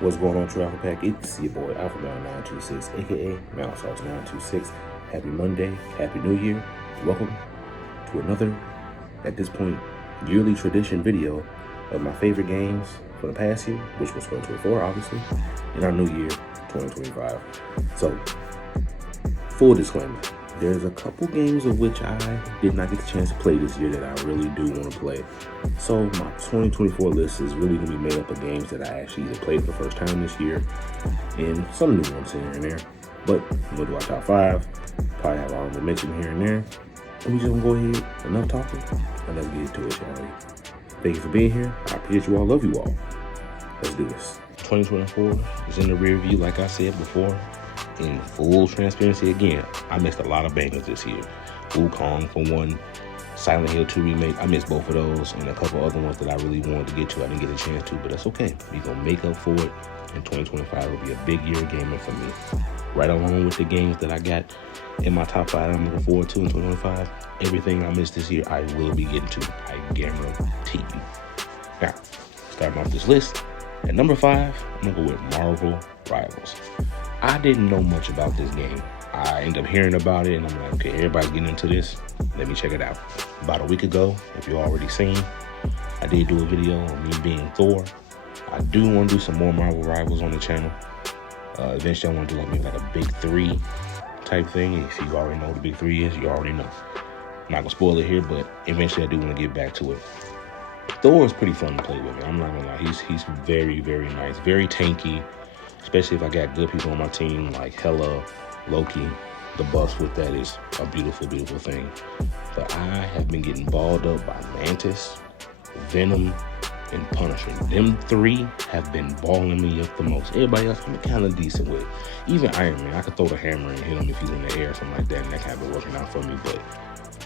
What's going on, Travel Pack? It's your boy AlphaMale926, aka MouseSauce926. Happy Monday, Happy New Year. Welcome to another, at this point, yearly tradition video of my favorite games for the past year, which was 2024, obviously, and our new year, 2025. So, full disclaimer, there's a couple games of which I did not get the chance to play this year that I really do want to play. So my 2024 list is really going to be made up of games that I actually either played for the first time this year and some new ones here and there. But we'll do our top 5, probably have honorable mention here and there. And we just going to go ahead, enough talking, and let's get into it, shall we? Thank you for being here. I appreciate you all, love you all. Let's do this. 2024 is in the rear view, like I said before. In full transparency, again, I missed a lot of bangers this year. Wukong for one, Silent Hill 2 remake, I missed both of those, and a couple other ones that I really wanted to get to, I didn't get a chance to, but that's okay. We're going to make up for it, and 2025 will be a big year of gaming for me. Right along with the games that I got in my top 5 I'm looking forward to in 2025, everything I missed this year, I will be getting to, I guarantee you. Now, starting off this list, at number 5, I'm going to go with Marvel Rivals. I didn't know much about this game. I ended up hearing about it, and I'm like, okay, everybody's getting into this. Let me check it out. About a week ago, if you've already seen, I did do a video on me being Thor. I do want to do some more Marvel Rivals on the channel. Eventually, I want to do maybe like a big 3 type thing. If you already know what the big 3 is, you already know. I'm not going to spoil it here, but eventually I do want to get back to it. Thor is pretty fun to play with. I'm not going to lie. He's very, very nice. Very tanky. Especially if I got good people on my team like Hela, Loki. The buffs with that is a beautiful, beautiful thing. But I have been getting balled up by Mantis, Venom, and Punisher. Them 3 have been balling me up the most. Everybody else I'm kind of decent with. Even Iron Man, I could throw the hammer and hit him if he's in the air or something like that, and that kind of been working out for me. But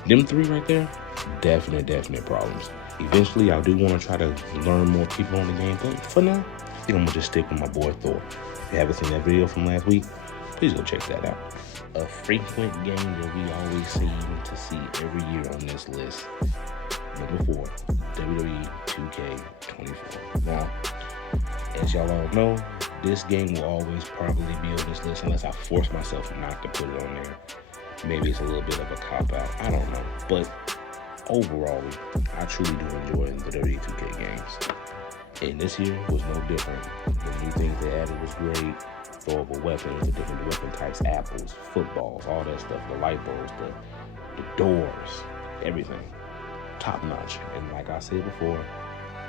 them 3 right there, definite problems. Eventually, I do want to try to learn more people on the game, but for now, I think I'm going to just stick with my boy Thor. If you haven't seen that video from last week, please go check that out. A frequent game that we always seem to see every year on this list. Number 4, WWE 2K24. Now, as y'all all know, this game will always probably be on this list unless I force myself not to put it on there. Maybe it's a little bit of a cop-out. I don't know. But overall, I truly do enjoy the WWE 2K games. And this year was no different. The new things they added was great. Throwable weapons, the different weapon types, apples, footballs, all that stuff, the light bulbs, the doors, everything. Top notch. And like I said before,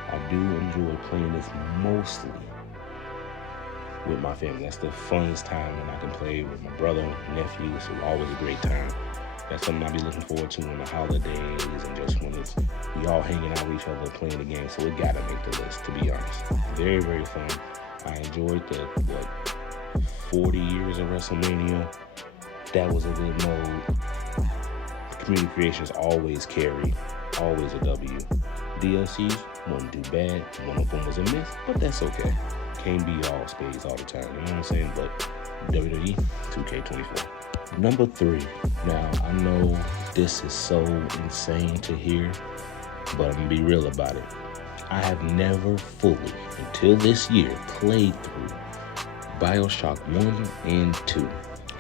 I do enjoy playing this mostly with my family. That's the funnest time when I can play with my brother, nephew. It's always a great time. That's something I'll be looking forward to in the holidays and just when it's we all hanging out with each other playing the game. So it gotta make the list, to be honest. Very, very fun. I enjoyed the 40 years of WrestleMania. That was a good mode. Community creations always carry, always a W. DLCs wasn't too bad. One of them was a miss, but that's okay. Can't be all spades all the time, you know what I'm saying? But WWE 2K24. Number 3. Now, I know this is so insane to hear, but I'm going to be real about it. I have never fully, until this year, played through BioShock 1 and 2.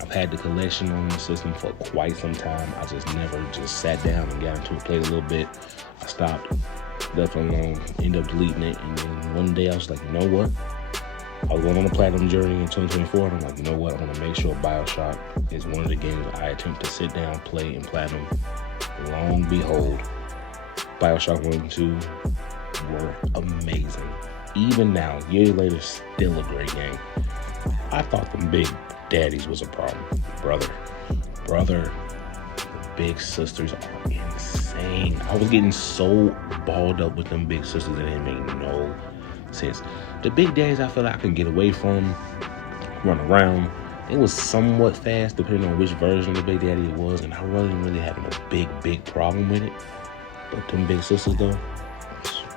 I've had the collection on the system for quite some time. I just never just sat down and got into it, played a little bit. I stopped, left it alone, ended up deleting it, and then one day I was like, you know what? I was going on a platinum journey in 2024, and I'm like, you know what? I want to make sure BioShock is one of the games I attempt to sit down, play, and platinum. Lo and behold, BioShock 1 and 2 were amazing. Even now, years later, still a great game. I thought the Big Daddies was a problem. Brother, the Big Sisters are insane. I was getting so balled up with them Big Sisters that it made no sense. The Big Daddies, I feel like I could get away from, run around. It was somewhat fast depending on which version of the Big Daddy it was, and I wasn't really having a big problem with it. But them Big Sisters though,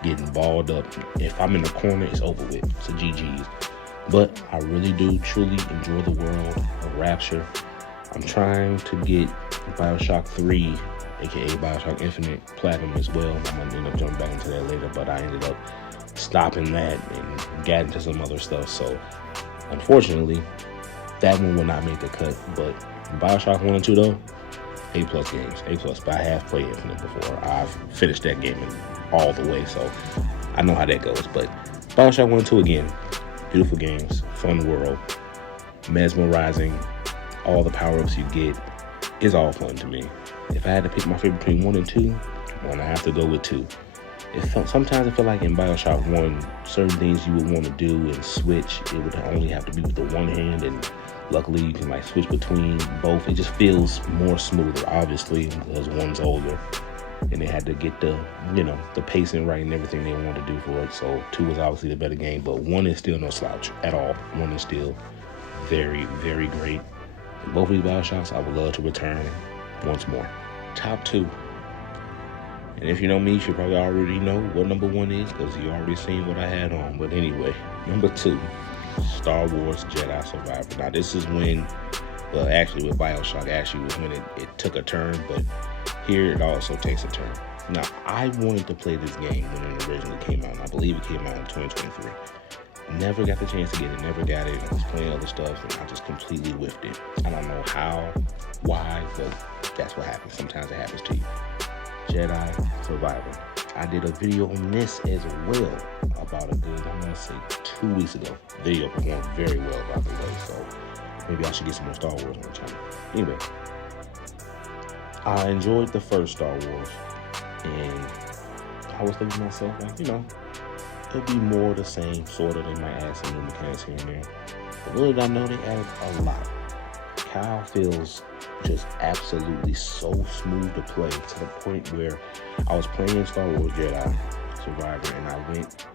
getting balled up. If I'm in the corner, it's over with. It's a GG's. But I really do truly enjoy the world of Rapture. I'm trying to get BioShock 3, aka BioShock Infinite, platinum as well. I'm gonna end up jumping back into that later, but I ended up stopping that and got into some other stuff. So unfortunately, that one will not make the cut. But BioShock 1 and 2 though, A+ games. A+. But I have played Infinite before. I've finished that game all the way, so I know how that goes. But BioShock 1 and 2 again, beautiful games, fun world, mesmerizing. All the power-ups you get is all fun to me. If I had to pick my favorite between 1 and 2, I have to go with 2. Sometimes I feel like in BioShock 1, certain things you would want to do and switch, it would only have to be with the one hand, and luckily you can like switch between both. It just feels more smoother, obviously, because one's older and they had to get the pacing right and everything they wanted to do for it. So 2 is obviously the better game, but 1 is still no slouch at all. 1 is still very, very great. Both of these BioShocks I would love to return once more. Top 2. And if you know me, you should probably already know what number 1 is, because you already seen what I had on. But anyway, number 2, Star Wars Jedi Survivor. Now this is when, well, actually with BioShock, actually was when it took a turn, but here it also takes a turn. Now, I wanted to play this game when it originally came out, and I believe it came out in 2023. Never got the chance to get it, never got it. I was playing other stuff, and I just completely whiffed it. I don't know how, why, but that's what happens. Sometimes it happens to you. Jedi Survivor. I did a video on this as well about a good, I'm going to say 2 weeks ago. Video performed very well, by the way, so maybe I should get some more Star Wars on the channel. Anyway, I enjoyed the first Star Wars, and I was thinking to myself, like, it'll be more the same, sort of. They might add some new mechanics here and there. But little did I know, they added a lot. Kyle feels just absolutely so smooth to play, to the point where I was playing Star Wars Jedi Survivor, and I went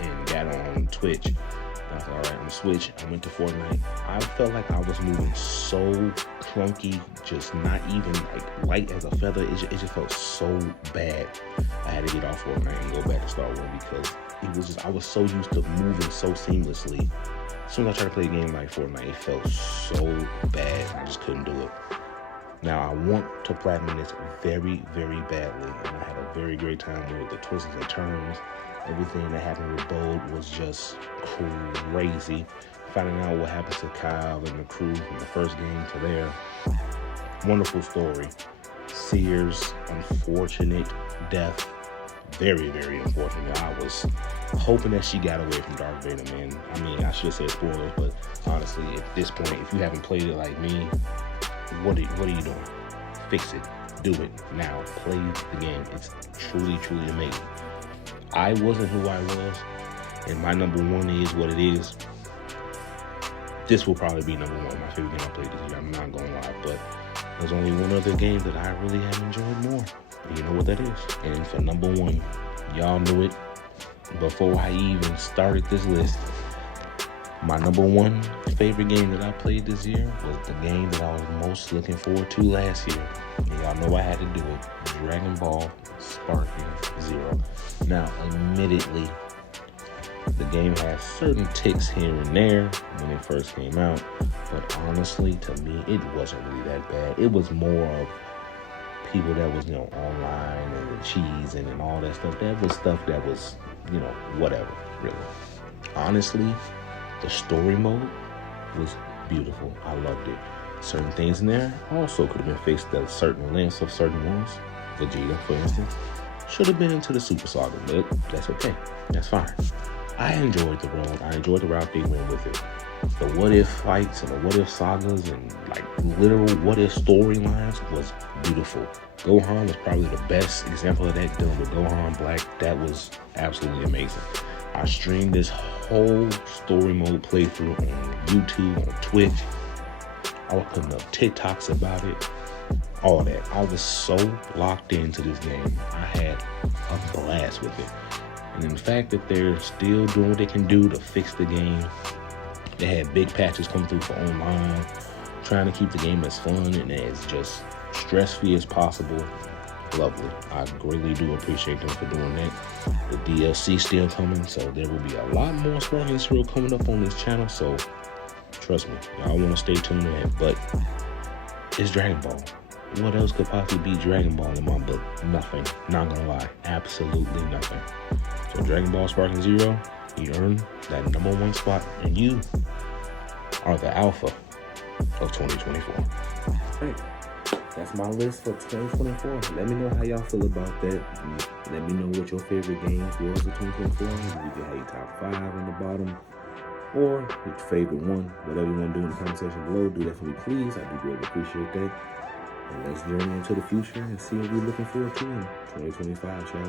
and got on Twitch. I was like, all right, I'm gonna switch. I went to Fortnite. I felt like I was moving so clunky, just not even like light as a feather. It just felt so bad. I had to get off Fortnite and go back to Star Wars, because it was just, I was so used to moving so seamlessly. As soon as I tried to play a game like Fortnite, it felt so bad. I just couldn't do it. Now, I want to platinum this very, very badly, and I had a very great time with it. The twists and turns, everything that happened with Bold was just crazy. Finding out what happened to Kyle and the crew from the first game to there. Wonderful story. Cere's unfortunate death. Very, very unfortunate. I was hoping that she got away from Darth Vader, man. I mean, I should say spoilers, but honestly, at this point, if you haven't played it like me, what are you doing? Fix it. Do it now. Play the game. It's truly, truly amazing. I wasn't who I was, and my number 1 is what it is. This will probably be number 1, my favorite game I played this year. I'm not gonna lie, but there's only one other game that I really have enjoyed more. And you know what that is. And for number 1, y'all knew it before I even started this list. My number 1 favorite game that I played this year was the game that I was most looking forward to last year. And y'all know I had to do it. Dragon Ball Sparking Zero. Now, admittedly, the game has certain ticks here and there when it first came out, but honestly, to me, it wasn't really that bad. It was more of people that was, online and the cheese and all that stuff. That was stuff that was, whatever, really. Honestly, the story mode was beautiful. I loved it. Certain things in there also could have been fixed at certain lengths of certain ones. Vegeta, for instance, should have been into the Super Saga, but that's okay. That's fine. I enjoyed the road. I enjoyed the route they went with it. The what if fights and the what if sagas and like literal what if storylines was beautiful. Gohan was probably the best example of that, done with Gohan Black. That was absolutely amazing. I streamed this whole story mode playthrough on YouTube, on Twitch. I was putting up TikToks about it, all that. I was so locked into this game. I had a blast with it. And the fact that they're still doing what they can do to fix the game, they had big patches come through for online, trying to keep the game as fun and as just stress-free as possible. Lovely. I greatly do appreciate them for doing that. The DLC still coming, so there will be a lot more Sparking Zero coming up on this channel, so trust me, y'all want to stay tuned in. But it's Dragon Ball. what else could possibly be Dragon Ball in my book? Nothing. Not gonna lie. Absolutely nothing. So Dragon Ball Sparking Zero, you earned that #1 spot, and you are the alpha of 2024. Right. That's my list for 2024. Let me know how y'all feel about that. Let me know what your favorite games was of 2024. You can have your top 5 in the bottom, or your favorite one. Whatever you want to do in the comment section below, do that for me, please. I do really appreciate that. And let's journey into the future and see what we're looking forward to in 2025, shall we?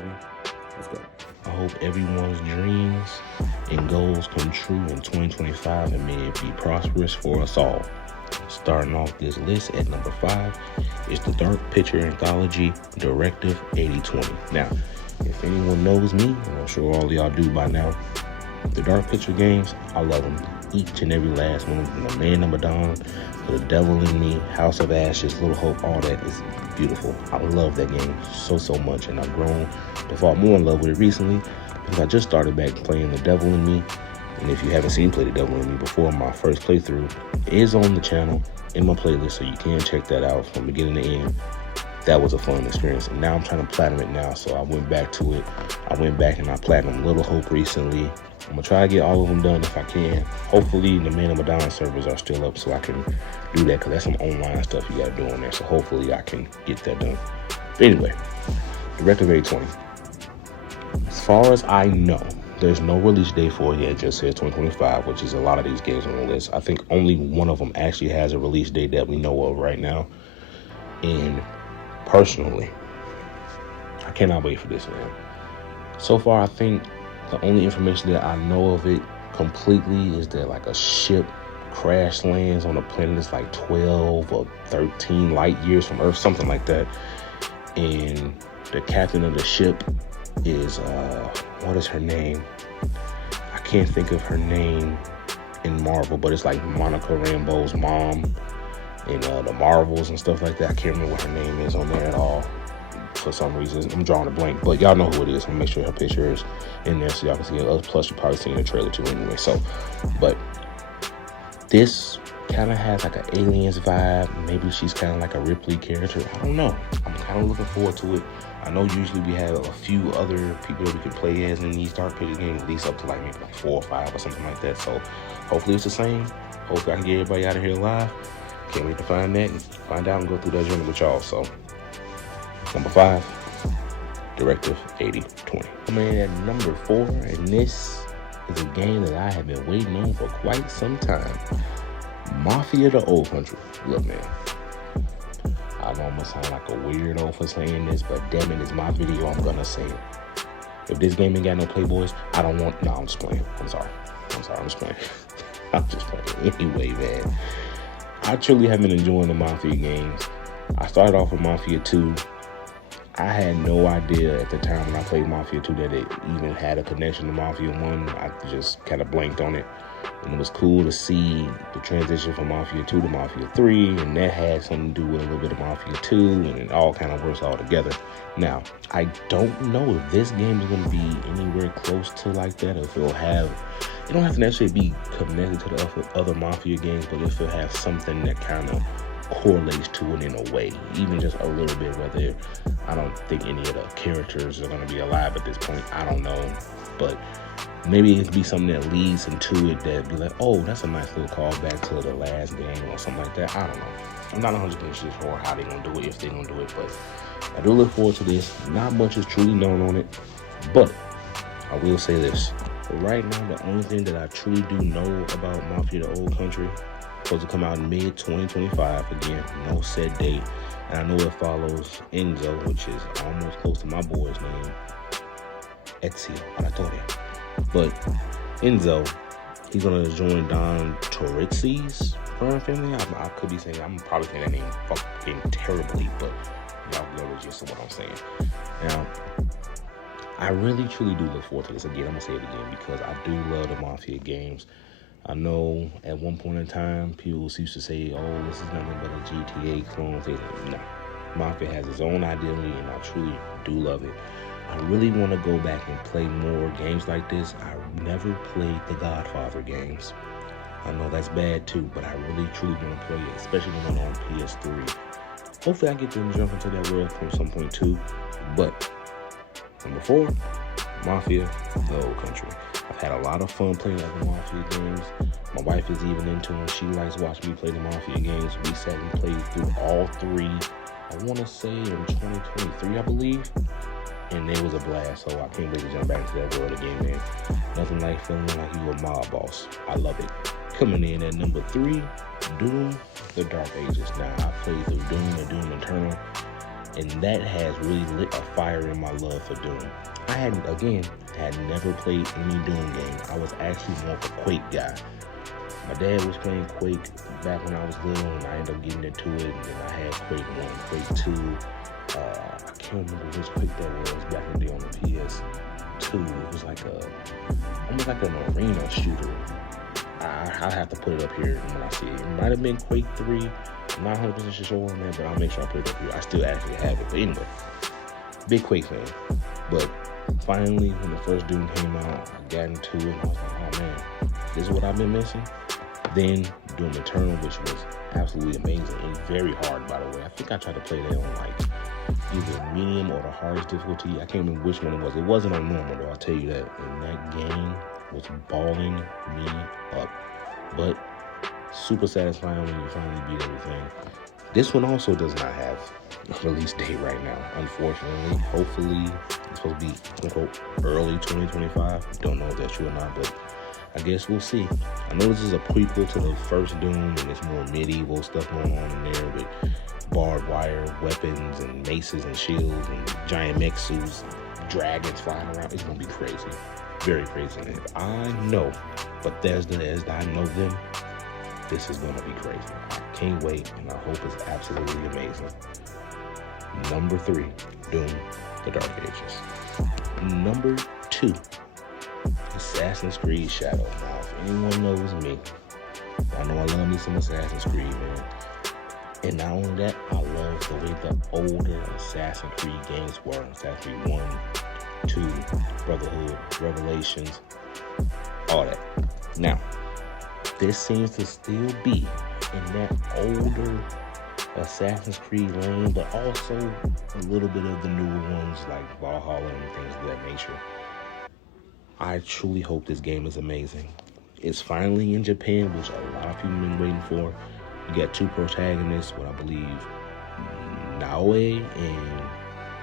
Let's go. I hope everyone's dreams and goals come true in 2025, and may it be prosperous for us all. Starting off this list at number 5 is the Dark Picture Anthology Directive 8020. Now, if anyone knows me, and I'm sure all of y'all do by now, the Dark Picture games, I love them. Each and every last one. From the Man of Medan, The Devil in Me, House of Ashes, Little Hope, all that is beautiful. I love that game so much, and I've grown to fall more in love with it recently because I just started back playing The Devil in Me. And if you haven't seen Play The Devil in Me before, my first playthrough is on the channel in my playlist, so you can check that out from beginning to end. That was a fun experience, and now I'm trying to platinum it now, so I went back to it. I went back and I platinumed Little Hope recently. I'm gonna try to get all of them done if I can. Hopefully the Man of Medan servers are still up so I can do that, because that's some online stuff you gotta do on there, so hopefully I can get that done. But anyway, Directive 8020. As far as I know, there's no release date for it yet. It just says 2025, which is a lot of these games on the list. I think only one of them actually has a release date that we know of right now. And personally, I cannot wait for this, man. So far, I think the only information that I know of it completely is that like a ship crash lands on a planet that's like 12 or 13 light years from Earth, something like that. And the captain of the ship is, what is her name? I can't think of her name in Marvel, but it's like Monica Rambeau's mom in the Marvels and stuff like that. I can't remember what her name is on there at all. For some reason, I'm drawing a blank, but y'all know who it is. I'm gonna make sure her picture is in there so y'all can see it. Plus, you've probably seen the trailer too anyway. So, but this kind of has like an Aliens vibe. Maybe she's kind of like a Ripley character. I don't know. I'm kind of looking forward to it. I know usually we have a few other people that we can play as in these Dark Picture games, at least up to like maybe like 4 or 5 or something like that. So hopefully it's the same. Hopefully I can get everybody out of here alive. Can't wait to find that and find out and go through that journey with y'all. So number 5, Directive 8020. Coming in at number 4, and this is a game that I have been waiting on for quite some time. Mafia: The Old Country. Look, man, I know I'm gonna sound like a weirdo for saying this, but damn it, it's my video, I'm gonna say it. If this game ain't got no Playboys, I don't want, no, I'm just playing. I'm sorry, I'm just playing. I'm just playing. Anyway, man, I truly have been enjoying the Mafia games. I started off with Mafia 2. I had no idea at the time when I played Mafia 2 that it even had a connection to Mafia 1. I just kind of blanked on it. And it was cool to see the transition from Mafia 2 to Mafia 3, and that had something to do with a little bit of Mafia 2, and it all kind of works all together. Now, I don't know if this game is going to be anywhere close to like that, or if it'll have, it don't have to necessarily be connected to the other Mafia games, but if it'll have something that kind of correlates to it in a way, even just a little bit, whether, I don't think any of the characters are going to be alive at this point, I don't know, but maybe it could be something that leads into it that be like, oh, that's a nice little callback to the last game or something like that. I don't know. I'm not 100% sure how they're going to do it, if they're going to do it, but I do look forward to this. Not much is truly known on it, but I will say this. Right now, the only thing that I truly do know about Mafia: The Old Country, supposed to come out in mid-2025, again, no set date, and I know it follows Enzo, which is almost close to my boy's name, Ezio Auditore. But Enzo, he's going to join Don Torizzi's firm family. I could be saying, I'm probably saying that name fucking terribly, but y'all know the gist of what I'm saying. Now, I really truly do look forward to this. Again, I'm going to say it again because I do love the Mafia games. I know at one point in time, people used to say, oh, this is nothing but a GTA clone. No, Mafia has its own identity, and I truly do love it. I really want to go back and play more games like this. I never played the Godfather games. I know that's bad too, but I really truly want to play it, especially when I'm on PS3. hopefully I get to jump into that world from some point too. But number 4, Mafia: The Old Country. I've had a lot of fun playing other Mafia games. My wife is even into them. She likes watching me play the Mafia games. We sat and played through all 3, I want to say in 2023, I believe. And it was a blast, so I can't wait to jump back into that world again, man. Nothing like feeling like you a mob boss. I love it. Coming in at number 3, Doom: The Dark Ages. Now, I played through Doom and Doom Eternal, and that has really lit a fire in my love for Doom. I had never played any Doom game. I was actually more of a Quake guy. My dad was playing Quake back when I was little, and I ended up getting into it, and then I had Quake 1, Quake 2. I can't remember which Quake that was back in the day on the PS2. It was like almost like an arena shooter. I'll have to put it up here when I see it. It might have been Quake 3. I'm not 100% sure on that, but I'll make sure I put it up here. I still actually have it. But anyway, big Quake fan. But finally, when the first Doom came out, I got into it, and I was like, oh man, this is what I've been missing. Then Doom Eternal, which was absolutely amazing and very hard, by the way. I think I tried to play that on like either medium or the hardest difficulty. I can't remember which one it was. It wasn't on normal though, I'll tell you that. And that game was balling me up. But super satisfying when you finally beat everything. This one also does not have a release date right now, unfortunately. Hopefully, it's supposed to be, quote, early 2025. Don't know if that's true or not, but I guess we'll see. I know this is a prequel to the first Doom, and there's more medieval stuff going on in there with barbed wire weapons and maces and shields and giant mech suits, dragons flying around. It's going to be crazy. Very crazy. And if I know Bethesda as I know them, this is going to be crazy. I can't wait, and I hope it's absolutely amazing. Number 3, Doom: The Dark Ages. Number 2, Assassin's Creed Shadow. Now, if anyone knows me, I know I love me some Assassin's Creed, man. And not only that, I love the way the older Assassin's Creed games were. Assassin's Creed 1, 2, Brotherhood, Revelations, all that. Now, this seems to still be in that older Assassin's Creed lane, but also a little bit of the newer ones like Valhalla and things of that nature. I truly hope this game is amazing. It's finally in Japan, which a lot of people have been waiting for. You got 2 protagonists, what I believe, Naoe and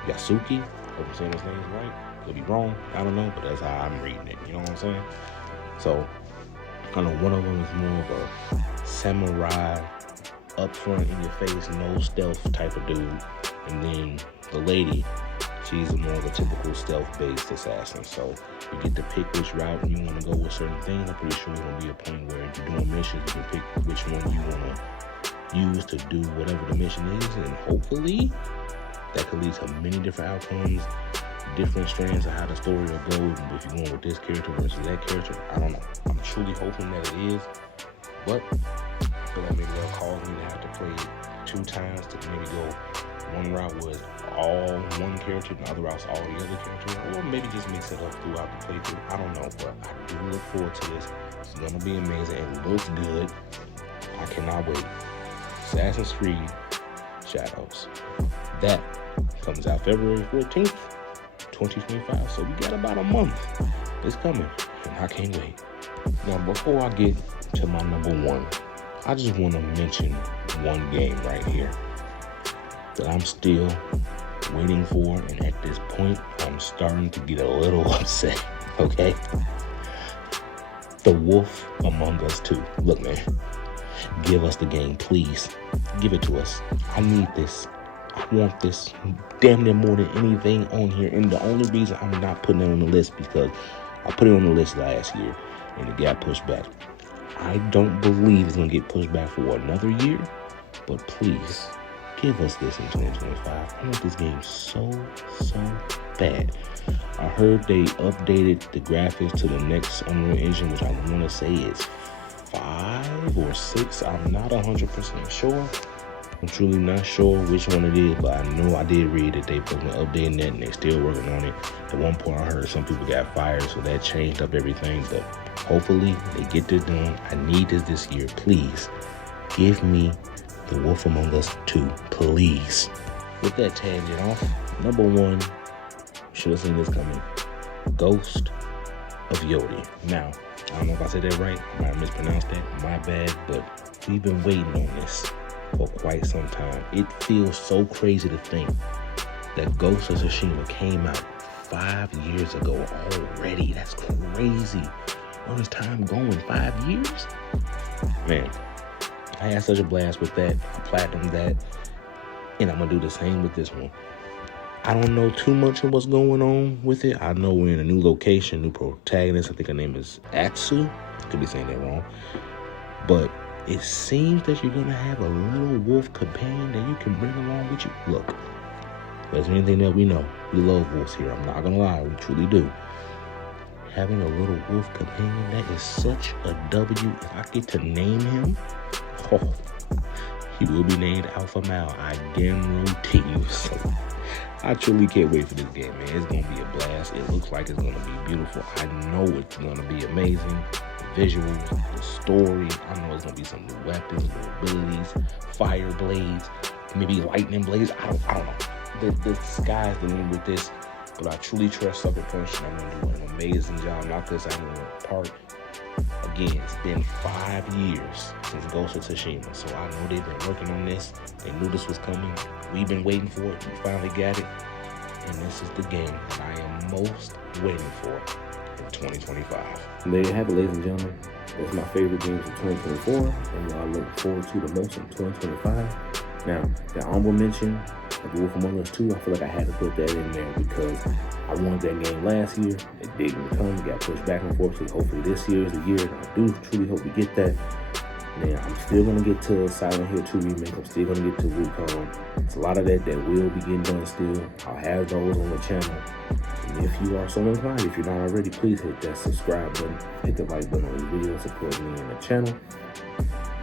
Yasuki. Hope I'm saying those names right. Could be wrong. I don't know, but that's how I'm reading it. You know what I'm saying? So, kind of one of them is more of a samurai, up front in your face, no stealth type of dude. And then the lady, she's more of a typical stealth-based assassin. So you get to pick which route you want to go with certain things. I'm pretty sure there's going to be a point where if you're doing missions, you can pick which one you want to use to do whatever the mission is. And hopefully that could lead to many different outcomes, different strands of how the story will go. If you're going with this character versus that character, I don't know. I'm truly hoping that it is. But I feel like maybe they'll cause me to have to play it 2 times to maybe go one route was all one character and the other route's all the other characters, or maybe just mix it up throughout the playthrough. I don't know, but I do look forward to this. It's going to be amazing. It looks good. I cannot wait. Assassin's Creed Shadows. That comes out February 14th, 2025. So we got about a month. It's coming, and I can't wait. Now, before I get to my number 1, I just want to mention one game right here that I'm still waiting for, and at this point, I'm starting to get a little upset, okay? The Wolf Among Us 2. Look, man, give us the game, please. Give it to us. I need this. I want this damn near more than anything on here, and the only reason I'm not putting it on the list because I put it on the list last year, and it got pushed back. I don't believe it's going to get pushed back for another year, but please, give us this in 2025. I want this game so bad. I heard they updated the graphics to the next Unreal Engine, which I want to say is 5 or 6. I'm not 100% sure. I'm truly not sure which one it is, but I know I did read that they put an update in that and they're still working on it. At one point I heard some people got fired, so that changed up everything, but hopefully they get this done. I need this year. Please give me The Wolf Among Us 2, please. With that tangent off, number one, should have seen this coming. Ghost of Yodi. Now, I don't know if I said that right. I might have mispronounced that. My bad. But we've been waiting on this for quite some time. It feels so crazy to think that Ghost of Tsushima came out 5 years ago already. That's crazy. Where is time going? 5 years? Man, I had such a blast with that. I platinumed that. And I'm going to do the same with this one. I don't know too much of what's going on with it. I know we're in a new location, new protagonist. I think her name is Atsu. Could be saying that wrong. But it seems that you're going to have a little wolf companion that you can bring along with you. Look, if there's anything that we know, we love wolves here. I'm not going to lie. We truly do. Having a little wolf companion, that is such a W. If I get to name him, he will be named Alpha Male. I guarantee you. So I truly can't wait for this game, man. It's going to be a blast. It looks like it's going to be beautiful. I know it's going to be amazing. The visuals, the story. I know it's going to be some new weapons, new abilities, fire blades, maybe lightning blades. I don't know. The sky's the limit with this. But I truly trust Sucker Punch, and I'm going to do an amazing job. Knock this out of the park. Again, it's been 5 years since Ghost of Tsushima, so I know they've been working on this. They knew this was coming. We've been waiting for it. We finally got it. And this is the game that I am most waiting for in 2025. And there you have it, ladies and gentlemen. That's my favorite games of 2024, and what I look forward to the most in 2025. Now, the honorable mention of Wolf Among Us 2, I feel like I had to put that in there because I wanted that game last year. It didn't come. Got pushed back and forth. So hopefully this year is the year. And I do truly hope we get that. Now, I'm still going to get to Silent Hill 2 Remake. I'm still going to get to Wukong. It's a lot of that will be getting done still. I'll have those on the channel. And if you are so inclined, if you're not already, please hit that subscribe button. Hit the like button on this video. Support me on the channel.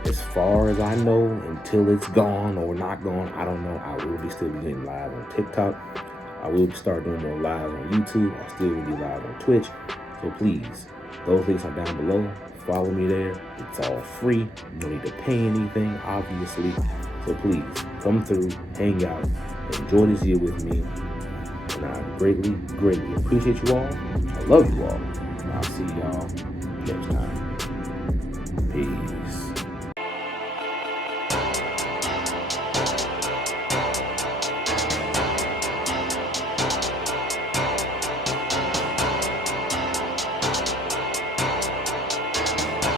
As far as I know, until it's gone or not gone, I don't know. I will be still be getting live on TikTok. I will start doing more live on YouTube. I still will be live on Twitch. So please, those links are down below. Follow me there. It's all free. You don't need to pay anything, obviously. So please, come through, hang out, enjoy this year with me. And I greatly, greatly appreciate you all. I love you all. And I'll see y'all next time. Peace.